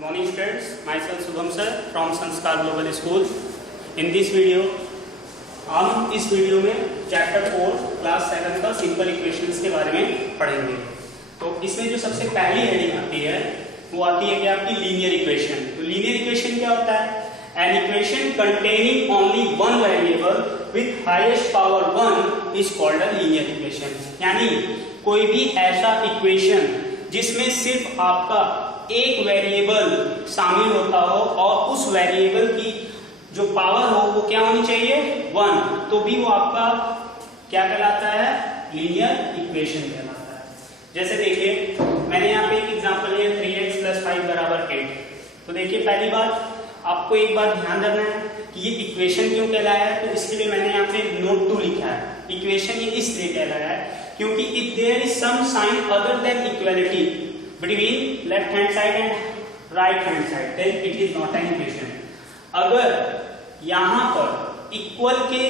Good morning students, myself Shubham sir from Sanskar Global School. In this video, हम इस video में chapter 4 class 7 का simple equations के बारे में पढ़ेंगे। तो इसमें जो सबसे पहली हेडिंग आती है वो आती है कि आपकी लीनियर इक्वेशन। तो लीनियर इक्वेशन क्या होता है? An equation containing only one variable with highest power 1 is called a linear equation। यानी कोई भी ऐसा इक्वेशन जिसमें सिर्फ आपका एक वेरिएबल शामिल होता हो और उस वेरिएबल की जो पावर हो वो क्या होनी चाहिए? 1, तो भी वो आपका क्या कहलाता है? लीनियर इक्वेशन कहलाता है। जैसे देखिए मैंने यहाँ पे एक एग्जांपल लिया 3x + 5 = 8। तो देखिए पहली बात आपको एक बात ध्यान रखना है कि ये इक्वेशन क्यों कहलाया है। तो इसके लिए मैंने यहाँ पे नोट 2 लिखा है। इक्वेशन ये इसलिए कहलाया है क्योंकि if there is some sign other than equality between left hand side and right hand side then it is not an equation. अगर यहाँ पर इक्वल के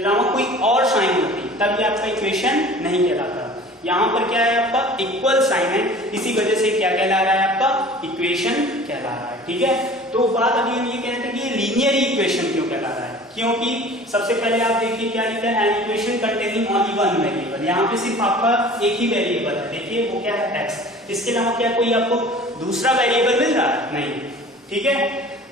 अलावा कोई और साइन होती तब ये आपका इक्वेशन नहीं कहलाता। यहाँ पर क्या है? आपका इक्वल साइन है, इसी वजह से क्या कहला रहा है? आपका इक्वेशन कहला रहा है। ठीक है, तो बात अभी हम ये कह रहे थे कि ये लीनियर इक्वेशन क्यों कहला रहा है। क्योंकि सबसे पहले आप देखिए क्या लिखा है? An equation containing only one variable. यहाँ पे सिर्फ आपका एक ही वेरिएबल है, देखिए वो क्या है? x। इसके अलावा क्या कोई आपको दूसरा वेरिएबल मिल रहा है? नहीं। ठीक है,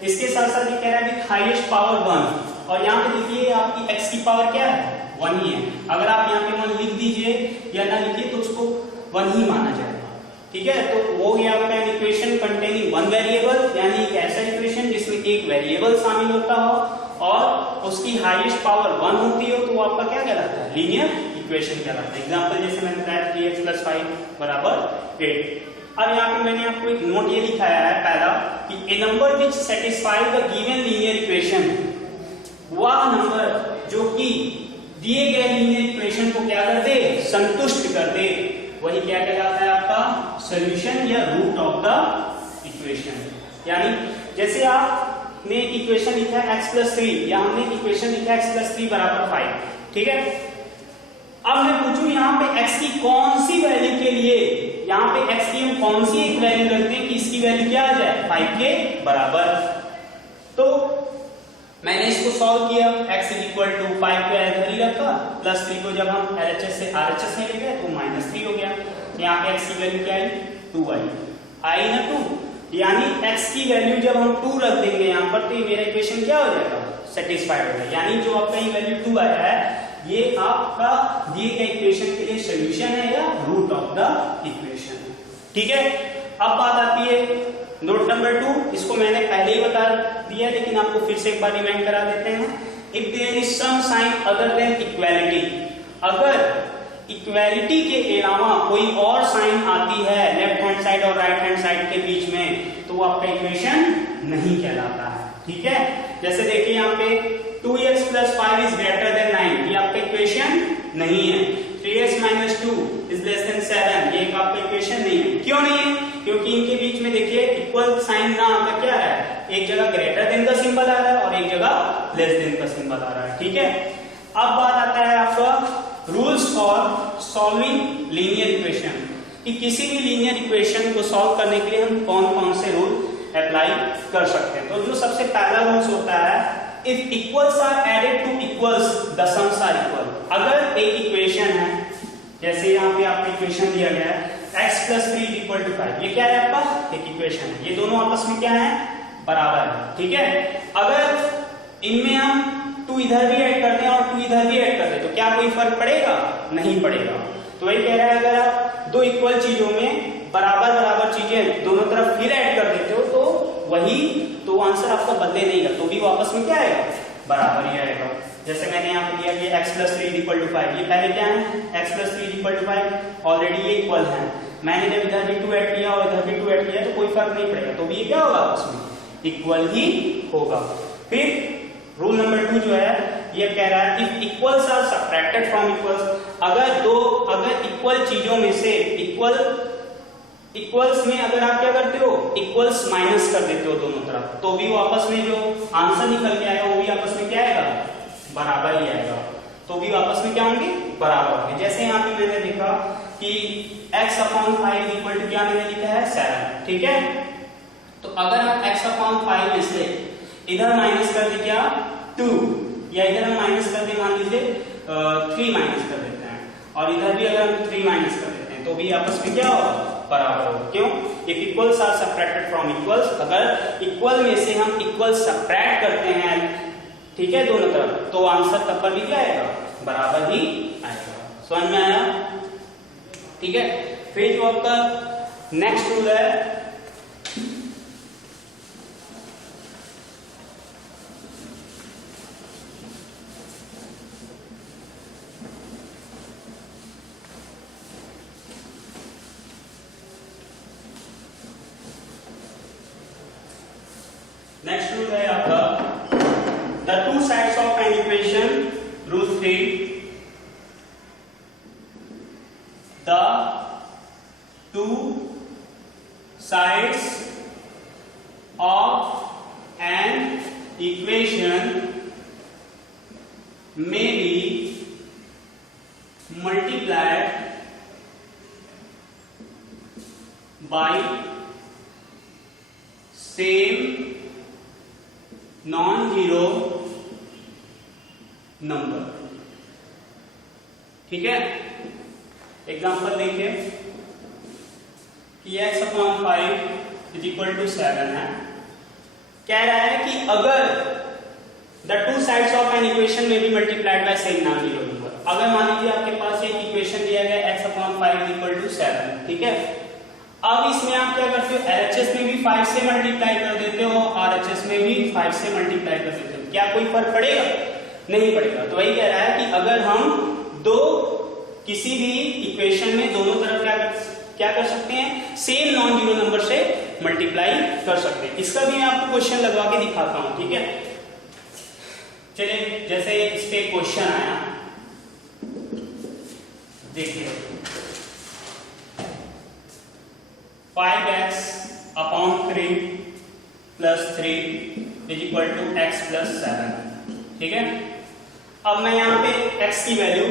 इसके साथ साथ ये कह रहा है कि हाईएस्ट पावर 1, और यहाँ पे देखिए आपकी x की पावर क्या है? 1 ही है। अगर आप यहाँ पे 1 लिख दीजिए या ना लिखिए तो उसको 1 ही माना जाएगा। ठीक है, तो वो गया आपका इक्वेशन कंटेनिंग वन वेरिएबल, यानी एक ऐसा इक्वेशन जिसमें एक वेरिएबल शामिल होता हो और उसकी हाईएस्ट पावर 1 होती हो, तो वो आपका क्या कहलाता है? लीनियर इक्वेशन कहलाता है। एग्जांपल जैसे मैंने बताया 3x + 5 = 8। अब यहाँ पे मैंने आपको एक नोट ये लिखाया है पहला कि a number which satisfy the given linear equation, वह नंबर जो कि दिए गए लीनियर इक्वेशन को क्या कर दे? संतुष्ट कर दे, वही क्या कहलाता है? आपका सॉल्यूशन या रूट ऑफ द इक्वेशन। यानी जैसे आपने इक्वेशन लिखा है x + 3 या हमने इक्वेशन लिखा है x + 3 = 5। ठीक है, अब मैं पूछूं यहाँ पे x की कौन सी वैल्यू के लिए, यहाँ पे x की हम कौन सी एक वैल्यू रखते हैं कि इसकी वैल्यू क्या आ जाए? 5 के बराबर। तो मैंने इसको सॉल्व किया, x = 5 को इधर ही रखा, +3 को जब हम LHS से RHS में ले गए तो -3 हो गया। यहाँ पे x की वैल्यू क्या आई? 2 आई ना 2, यानी x की वैल्यू जब हम 2 रख देंगे यहाँ पर तो मेरा इक्वेशन क्या हो जाएगा? सेटिस्फाइड हो जाएगा। यानी जो आपका ये वैल्यू 2 आया है ये आपका दिए गए इक्वेशन के लिए सॉल्यूशन है या रूट ऑफ द इक्वेशन। ठीक है, अब बात आती है नोट नंबर 2। इसको मैंने पहले ही बता दिया लेकिन आपको फिर से एक बार रिमाइंड करा देते हैं। If there is some sign other than equality, अगर इक्वालिटी के अलावा कोई और साइन आती है लेफ्ट हैंड साइड और राइट हैंड साइड के बीच में तो वो आपका इक्वेशन नहीं कहलाता है। ठीक है, जैसे देखिए यहाँ पे 2x + 5 = 9, ये आपका इक्वेशन नहीं है। 3x - 2 > 7, ये एक आपका इक्वेशन नहीं है। क्यों नहीं है? क्योंकि इनके बीच में देखिए इक्वल साइन ना आकर क्या है? एक जगह ग्रेटर देन का सिंबल आ रहा है और एक जगह लेस देन का सिंबल आ रहा है। ठीक है, अब बात आता है आपका rules for solving linear equation, कि किसी भी लीनियर इक्वेशन को सॉल्व करने के लिए हम कौन कौन से रूल अप्लाई कर सकते हैं। तो जो सबसे पहला रूल्स होता है, if equals are added to equals the sums are equal. अगर एक इक्वेशन है, जैसे यहाँ पे आपको इक्वेशन दिया गया है x + 3 = 5, ये क्या है? आपका एक इक्वेशन है, ये दोनों आपस में क्या है? बराबर है। ठीक है, अगर इनमें हम 2 इधर भी ऐड कर दें और 2 इधर भी ऐड कर दें तो क्या कोई फर्क पड़ेगा? नहीं पड़ेगा। तो वही कह रहा है अगर आप दो इक्वल चीजों में बराबर चीजें दोनों तरफ फिर ऐड कर देते हो तो वही तो आंसर आपका बदले नहीं है, तो भी वापस में क्या आएगा? बराबर ही आएगा। जैसे मैंने यहाँ पे दिया कि x + 3 = 5, ये पहले क्या है? x + 3 = 5, ऑलरेडी ये इक्वल है। मैंने जब इधर भी 2 ऐड किया और इधर भी 2 ऐड किया तो कोई फर्क नहीं पड़ेगा, तो भी ये क्या होगा? आपस में इक्वल ही होगा। फिर रूल नंबर 2 जो है ये कह रहा है if equals are subtracted from equals, अगर इक्वल चीजों में से इक्वल्स में अगर आप क्या करते हो? इक्वल्स माइनस कर देते हो दोनों तरफ, तो भी वो आपस में जो आंसर निकल के आएगा वो भी आपस में क्या आएगा? बराबर ही आएगा। तो भी आपस में क्या होंगे? बराबर होंगे। जैसे यहाँ पे मैंने देखा कि x/5 क्या मैंने लिखा है? 7। ठीक है, तो अगर हम x/5 में से इधर माइनस कर दे क्या 2, या इधर हम माइनस कर दे मान लीजिए 3 माइनस कर देते हैं, और इधर भी अगर हम 3 माइनस कर देते हैं तो भी आपस में क्या होगा, बराबर होगा। क्यों? If equals are subtracted from equals, अगर इक्वल में से हम इक्वल सबट्रैक्ट करते हैं, ठीक है, दोनों तरफ, तो आंसर तब पर भी क्या आएगा, बराबर ही आएगा। समझ में आया? ठीक है। फिर जो आपका नेक्स्ट रूल है, नेक्स्ट रूल है आपका the two sides of an equation, rule 3, the two sides of an equation may be multiplied by same non-zero number। ठीक है, एग्जांपल देखिए कि x/5 इज इक्वल टू 7 है। कह रहा है कि अगर the two sides of an equation में be multiplied by same non zero number, अगर मान लीजिए आपके पास एक इक्वेशन दिया गया x/5 इज इक्वल टू 7, ठीक है। अब इसमें आप क्या करते हो, LHS में भी 5 से मल्टीप्लाई कर देते हो, RHS में भी 5 से मल्टीप्लाई कर देते हो, क्या कोई फर्क पड़ेगा? नहीं पड़ेगा। तो वही कह रहा है कि अगर हम दो किसी भी इक्वेशन में दोनों तरफ क्या कर सकते हैं, सेम नॉन जीरो नंबर से मल्टीप्लाई कर सकते हैं। इसका भी मैं आपको क्वेश्चन लगवा के दिखाता हूं, ठीक है। चलिए, जैसे इस पे क्वेश्चन आया, देखिए 5x/3 + 3 is equal to x + 7, ठीक है। अब मैं यहाँ पे x की वैल्यू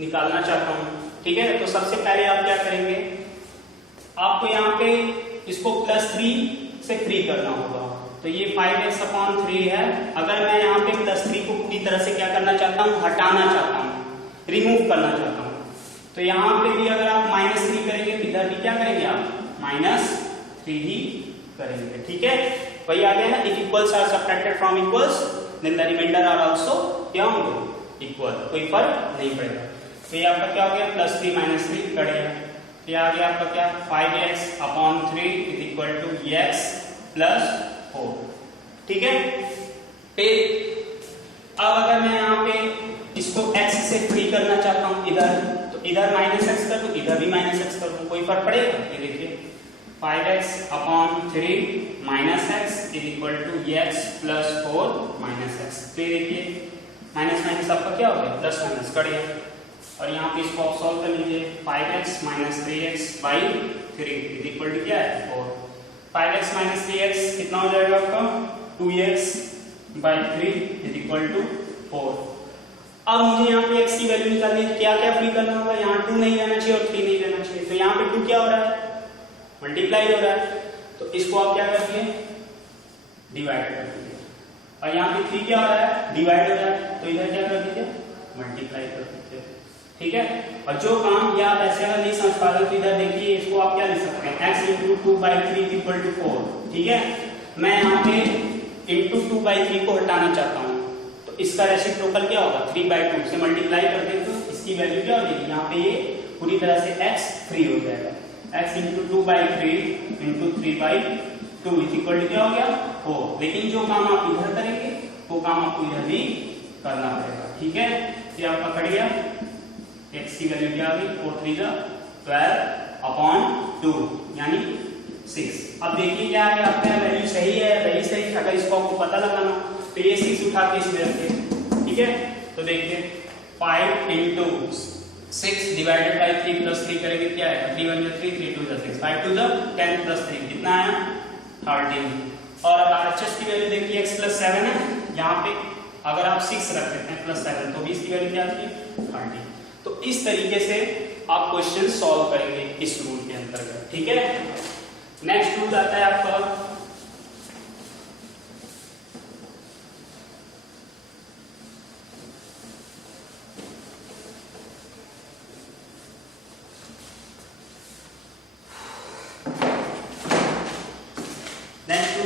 निकालना चाहता हूं, ठीक है। तो सबसे पहले आप क्या करेंगे, आपको यहाँ पे इसको +3 से फ्री करना होगा। तो ये 5x/3 है। अगर मैं यहाँ पे +3 को पूरी तरह से क्या करना चाहता हूँ, हटाना चाहता हूँ, रिमूव करना चाहता हूँ, तो यहाँ पे भी अगर आप -3 करेंगे तो इधर भी क्या करेंगे आप, -3 ही करेंगे, ठीक है। वही आ गया ना, if equals are subtracted from equals then the reminder are also क्या होंगे, इक्वल, कोई फर्क नहीं पड़ेगा। तो ये आपका क्या हो गया, +3 -3 कट गया। ये आ गया आपका क्या, 5x/3 is equal to x + 4, ठीक है। फिर अब अगर मैं यहाँ पे इसको x से फ्री करना चाहता हूँ इधर, तो इधर -x कर दूं, इधर भी -x कर दूं, कोई फर्क पड़ेगा? ये देखिए 5x/3 -x is equal to x + 4 -x। तो ये देखिए माइनस आपका क्या हो गया, प्लस माइनस कट गया। और यहाँ पे इसको आप सॉल्व कर लीजिए, 5x - 3x/3 is equal to क्या है, 4। 5x - 3x कितना हो जाएगा आपका, 2x/3 इज इक्वल टू 4। अब मुझे यहाँ पे x की वैल्यू निकालनी है, क्या क्या फ्री करना होगा, यहाँ 2 नहीं रहना चाहिए और 3 नहीं रहना चाहिए। तो यहाँ पे 2 क्या हो रहा है, मल्टीप्लाई हो रहा है, तो इसको आप क्या कर दिए, डिवाइड कर दीजिए। और यहाँ पे 3 क्या हो रहा है, डिवाइड हो रहा है, तो इधर क्या कर दीजिए, मल्टीप्लाई कर दीजिए, ठीक है। और जो काम या आप ऐसे अगर नहीं समझ पा रहे तो इधर देखिए, इसको आप क्या लिख सकते हैं, x × 2/3 इक्वल टू 4, ठीक है। मैं यहाँ पे इंटू 2/3 को हटाना चाहता हूँ, तो इसका रेसिप्रोकल क्या होगा, 3/2 से मल्टीप्लाई कर दें तो इसकी वैल्यू क्या हो जाएगी, यहाँ पे ये पूरी तरह से x फ्री हो जाएगा। x × 2/3 × 3/2 इज इक्वल टू क्या हो गया, 4। लेकिन जो काम आप इधर करेंगे वो काम आपको इधर भी करना पड़ेगा, ठीक है। ये आपका कट गया, x की वैल्यू क्या आ गई, 4 × 3 = 12/2 यानी 6। अब देखिए क्या है, आपका वैल्यू सही है, वैल्यू सही, अगर इसको आपको पता लगाना तो ये 6 उठा के इसमें रखिए, ठीक है। तो देखिए 5 × 6 डिवाइडेड बाय 3 + 3 करेंगे क्या आएगा, 3 × 1 = 3, 3 × 2 = 6, 5 × 2 = 10 + 3 कितना आया, 13। और अब RHS की वैल्यू देखिए x + 7 है, यहाँ पे अगर आप 6 रख देते हैं +7 तो भी इसकी वैल्यू क्या आती है, 13। तो इस तरीके से आप क्वेश्चन सॉल्व करेंगे इस रूल के अंतर्गत, ठीक है। नेक्स्ट रूल आता है आपका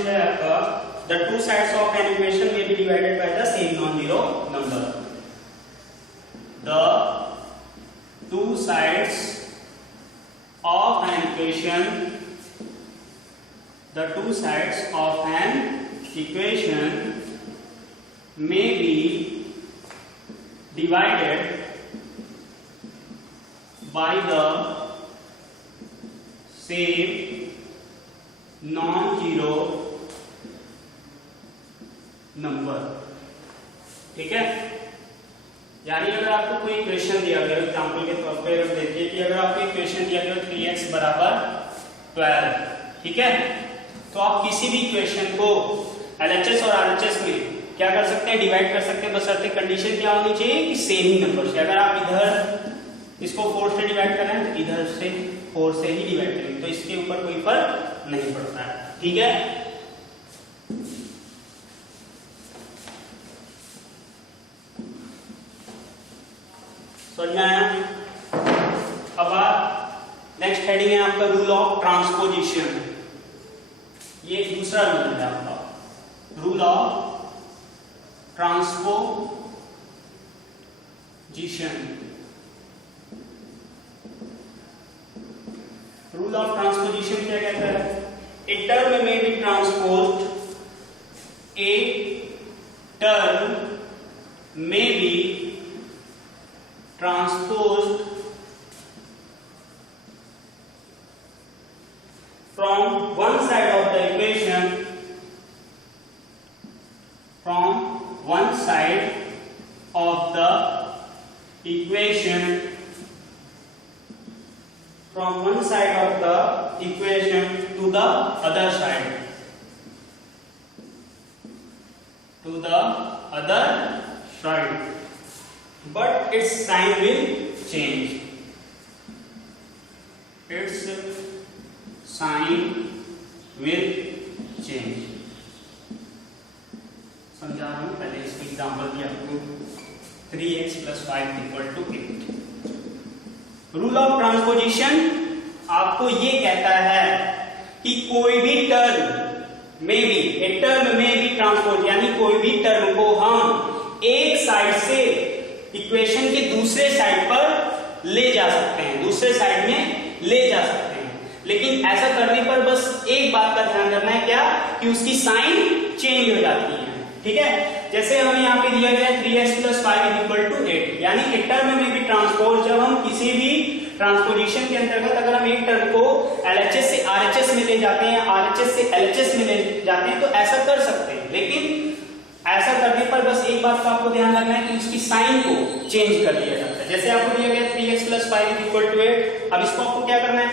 है आपका the two sides of an equation में be divided by the same non zero number. The two sides of an equation, the two sides of an equation may be divided by the same non-zero number। ठीक है, यानी अगर आपको कोई equation दिया गया, example के तौर पे देखिए कि अगर आपको इक्वेशन दिया गया 3x बराबर 12, ठीक है, तो आप किसी भी इक्वेशन को LHS और RHS में क्या कर सकते हैं, डिवाइड कर सकते हैं, बशर्ते कंडीशन क्या होनी चाहिए कि सेम ही नंबर से। अगर आप इधर इसको 4 से डिवाइड कर रहे हैं तो इधर से 4 से ही डिवाइड करेंगे, तो इसके ऊपर कोई फर्क नहीं पड़ता है। ठीक है, समझ में आया? अब नेक्स्ट हेडिंग है आपका रूल ऑफ ट्रांसपोजिशन। ये एक दूसरा रूल है आपका, rule of transposition. Rule of transposition क्या कहता है? ए टर्म में बी ट्रांसपोज्ड, ए टर्म में B transposed from one side of the equation, from one side of the equation, from one side of the equation to the other side, to the other side, but its sign will change. Its sign will change. समझा रहा हूं, पहले इसको example दिया आपको 3x + 5 = 8। Rule of transposition आपको ये कहता है कि कोई भी टर्म में भी, ए टर्म में भी ट्रांसपोज, यानी कोई भी टर्म को हम एक साइड से इक्वेशन के दूसरे साइड पर ले जा सकते हैं, दूसरे साइड में ले जा सकते हैं। लेकिन ऐसा करने पर बस एक बात का ध्यान रखना है, क्या कि उसकी साइन चेंज हो जाती है। ठीक है, जैसे हमें यहाँ पे दिया गया 3x + 5 = 8, यानी एक टर्म में भी ट्रांसपोज, जब हम किसी भी ट्रांसपोजिशन के अंतर्गत अगर हम एक टर्म को LHS से RHS में ले जाते हैं, RHS से LHS में ले जाते हैं, तो ऐसा कर सकते हैं। लेकिन ऐसा करने पर बस एक बात का आपको ध्यान रखना है कि उसकी साइन को चेंज कर दिया जाता है। जैसे आपको दिया गया 3x + 5 = 8, अब इसको आपको क्या करना है,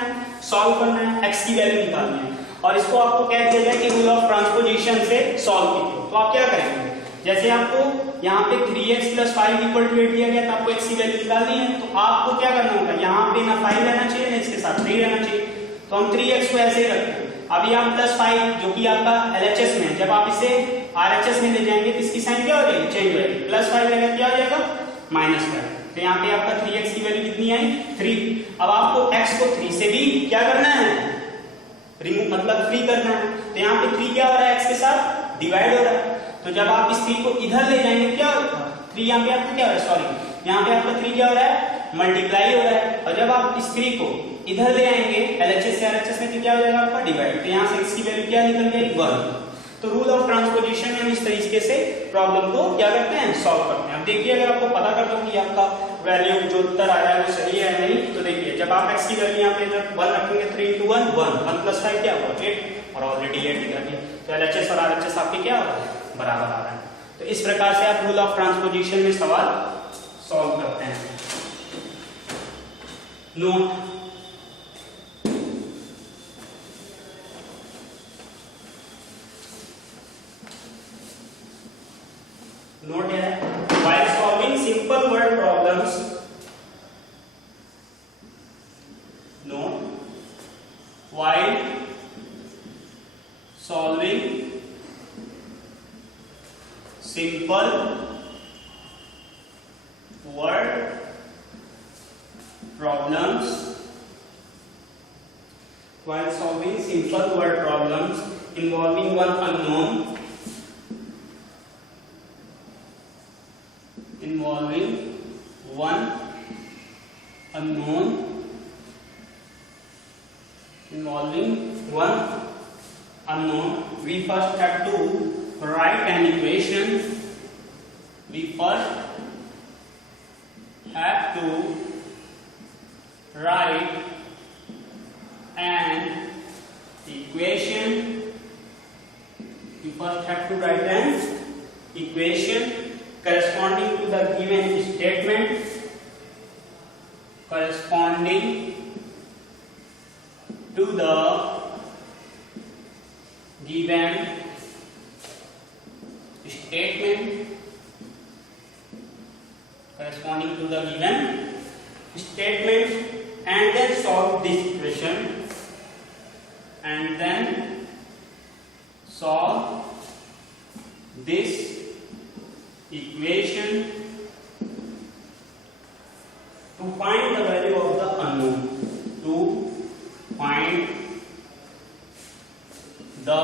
सॉल्व करना है, x की वैल्यू निकालनी है, और इसको आपको क्या दिया जाए कि रूल ऑफ ट्रांसपोजिशन से सॉल्व कीजिए। तो आप क्या करेंगे, जैसे आपको यहाँ पे 3x + 5 = 8 दिया गया, तो आपको x की वैल्यू निकालनी है, तो आपको क्या करना होगा, यहाँ पे ना 5 रहना चाहिए ना इसके साथ 3 रहना चाहिए, तो हम 3x को ऐसे ही रखते हैं। अब यहाँ +5 जो कि आपका LHS में है, जब आप इसे RHS में ले जाएंगे तो इसकी साइन क्या हो जाएगी, चेंज हो जाएगी, +5 रहेगा, क्या हो जाएगा, -5। तो यहाँ पे आपका 3x की वैल्यू कितनी आई, 3। अब आपको x को 3 से भी क्या करना है, रिमूव, मतलब फ्री करना है। तो यहाँ पे 3 क्या हो रहा है, x के साथ डिवाइड हो रहा है, तो जब आप इस 3 को इधर ले जाएंगे क्या होगा, 3 यहाँ पे आपको क्या हो रहा है, सॉरी यहाँ पे आपका 3 क्या हो रहा है, मल्टीप्लाई हो रहा है, और जब आप इस 3 को इधर ले आएंगे LHS से RHS में, तो क्या हो जाएगा आपका डिवाइड, तो यहाँ से x की वैल्यू क्या निकल गई, 1। तो रूल ऑफ ट्रांसपोजिशन में हम इस तरीके से प्रॉब्लम को क्या करते हैं, सॉल्व करते हैं। अब देखिए, अगर आपको पता कर दो कि आपका वैल्यू जो उत्तर आया है वो सही है नहीं, तो देखिए जब आप x की वैल्यू यहाँ पे 1 रखेंगे, 3 × 1 1 1 + 5 क्या हुआ, 8, और ऑलरेडी 8 निकल गया, तो LHS और RHS आपके क्या हो रहा है, बराबर आ रहा है। तो इस प्रकार से आप रूल ऑफ ट्रांसपोजिशन में सवाल सॉल्व करते हैं। नोट, नोट है, while solving simple word problems, note, while solving simple word problems, while solving simple word problems involving involving one unknown, involving one unknown, involving one unknown, we first have to write an equation. We first have to write an equation. We first have to write an equation corresponding to the given statement, corresponding to the given statement, corresponding to the given statement, and then solve this equation, and then solve this equation to find the value of the unknown, to find the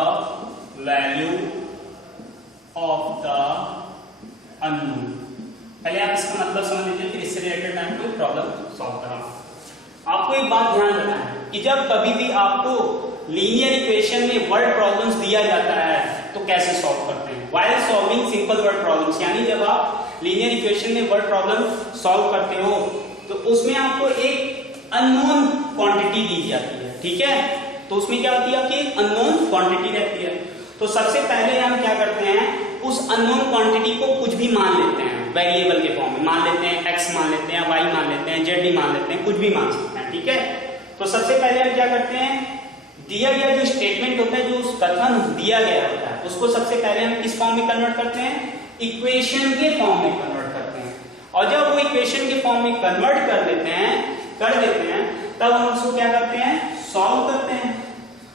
value of the unknown. पहले आप इसका मतलब समझ लीजिए, फिर इससे related मैं कोई प्रॉब्लम सॉल्व कर रहा हूं। आपको एक बात ध्यान रखना है कि जब कभी भी आपको लीनियर इक्वेशन में वर्ड प्रॉब्लम्स दिया जाता है तो कैसे सॉल्व करते हैं। While solving simple word problems, यानी जब आप लीनियर इक्वेशन में वर्ड प्रॉब्लम सॉल्व करते हो तो उसमें आपको एक अननोन क्वांटिटी दी जाती है, ठीक है। तो उसमें क्या होती है, आपकी एक अननोन क्वांटिटी रहती है। तो सबसे पहले हम क्या करते हैं, उस अननोन क्वांटिटी को कुछ भी मान लेते हैं, वेरिएबल के फॉर्म में मान लेते हैं, x मान लेते हैं, y मान लेते हैं, z भी मान लेते हैं, कुछ भी मान सकते हैं, ठीक है। तो सबसे पहले हम क्या करते हैं, दिया गया जो स्टेटमेंट होता है, जो उस कथन दिया गया होता है, उसको सबसे पहले हम किस फॉर्म में कन्वर्ट करते हैं, इक्वेशन के फॉर्म में कन्वर्ट करते हैं। और जब वो इक्वेशन के फॉर्म में कन्वर्ट कर देते हैं, तब हम उसको क्या करते हैं, सॉल्व करते हैं।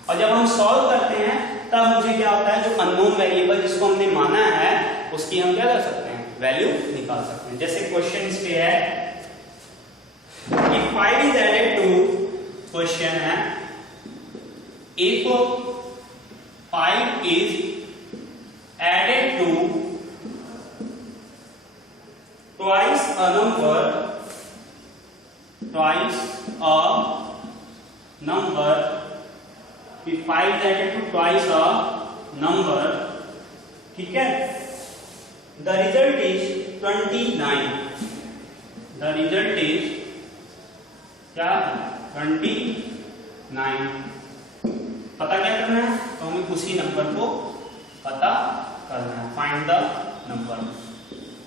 और जब हम सॉल्व करते हैं तब मुझे क्या होता है, जो अननोन वेरिएबल जिसको हमने माना है उसकी हम क्या कर सकते हैं, वैल्यू निकाल सकते हैं। जैसे क्वेश्चन इस पे है, if 5 is added to, question है if 5 is added to twice a number, if 5 is added to twice a number, ठीक है, the result is 29, the result is क्या, 29। पता क्या करना है, तो हमें उसी नंबर को पता करना है, फाइंड द नंबर।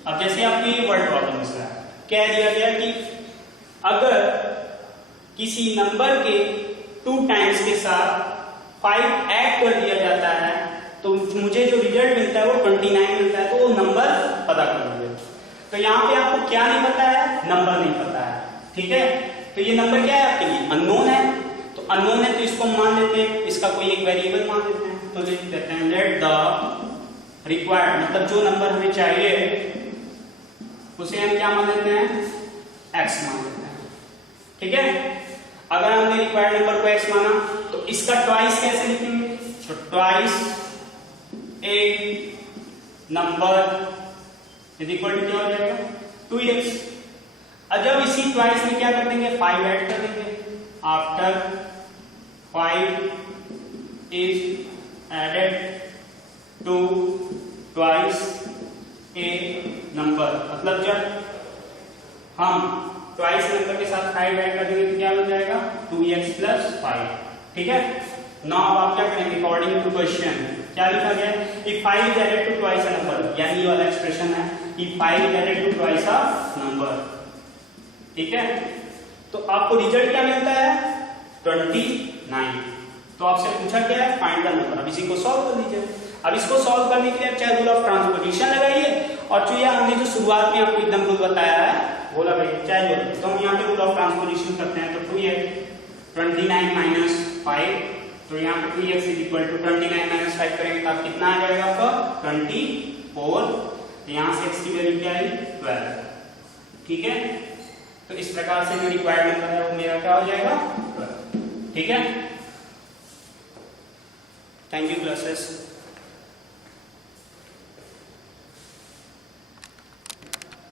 अब जैसे आपकी वर्ड प्रॉब्लम है, कह दिया गया कि अगर किसी नंबर के 2 टाइम्स के साथ 5 ऐड कर दिया जाता है तो मुझे जो रिजल्ट मिलता है वो 29 मिलता है, तो वो नंबर पता कर लीजिए। तो यहाँ पे आपको क्या नहीं पता है, नंबर नहीं पता है, ठीक है। तो ये नंबर क्या है आपके लिए, अननोन है। तो अननोन है तो इसको मान लेते हैं, इसका कोई एक वेरिएबल मान लेते हैं। तो लिख देते हैं लेट द रिक्वायर्ड, मतलब जो नंबर हमें चाहिए उसे हम क्या मान लेते हैं, x मान लेते हैं, ठीक है। अगर हमने रिक्वायर्ड नंबर को x माना तो इसका ट्वाइस कैसे लिखेंगे, तो twice a number is equal to क्या हो जाएगा, 2x। अब जब इसी ट्वाइस में क्या कर देंगे, 5 ऐड कर देंगे। After 5 is added to twice a number, मतलब जब हम ट्वाइस नंबर के साथ 5 ऐड कर देंगे तो क्या बन जाएगा, 2x + 5, ठीक है। नाउ आप क्या करेंगे, अकॉर्डिंग टू क्वेश्चन क्या लिखा गया, if 5 is added to twice a number, यानी ये वाला एक्सप्रेशन है, if 5 is added to twice a number, ठीक है। तो आपको रिजल्ट क्या मिलता है, 29। तो आपसे पूछा क्या है, फाइंड द नंबर। अब इसी को सॉल्व कर लीजिए। अब इसको सॉल्व करने के लिए आप चाहे रूल ऑफ ट्रांसपोजिशन लगाइए, और जो हमने जो शुरुआत में आपको एकदम रूल बताया है वो लगाइए, चाहे जो। तो हम यहाँ पे रूल ऑफ ट्रांसपोजिशन करते हैं, तो 2x 29 - 5, तो यहाँ पे 2x = 29 - 5 करेंगे तो कितना आ जाएगा आपका, 24। यहाँ से x की वैल्यू क्या है, 12, ठीक है। तो इस प्रकार से जो रिक्वायर्ड नंबर है वो मेरा क्या हो जाएगा, 12, ठीक है। Thank you classes.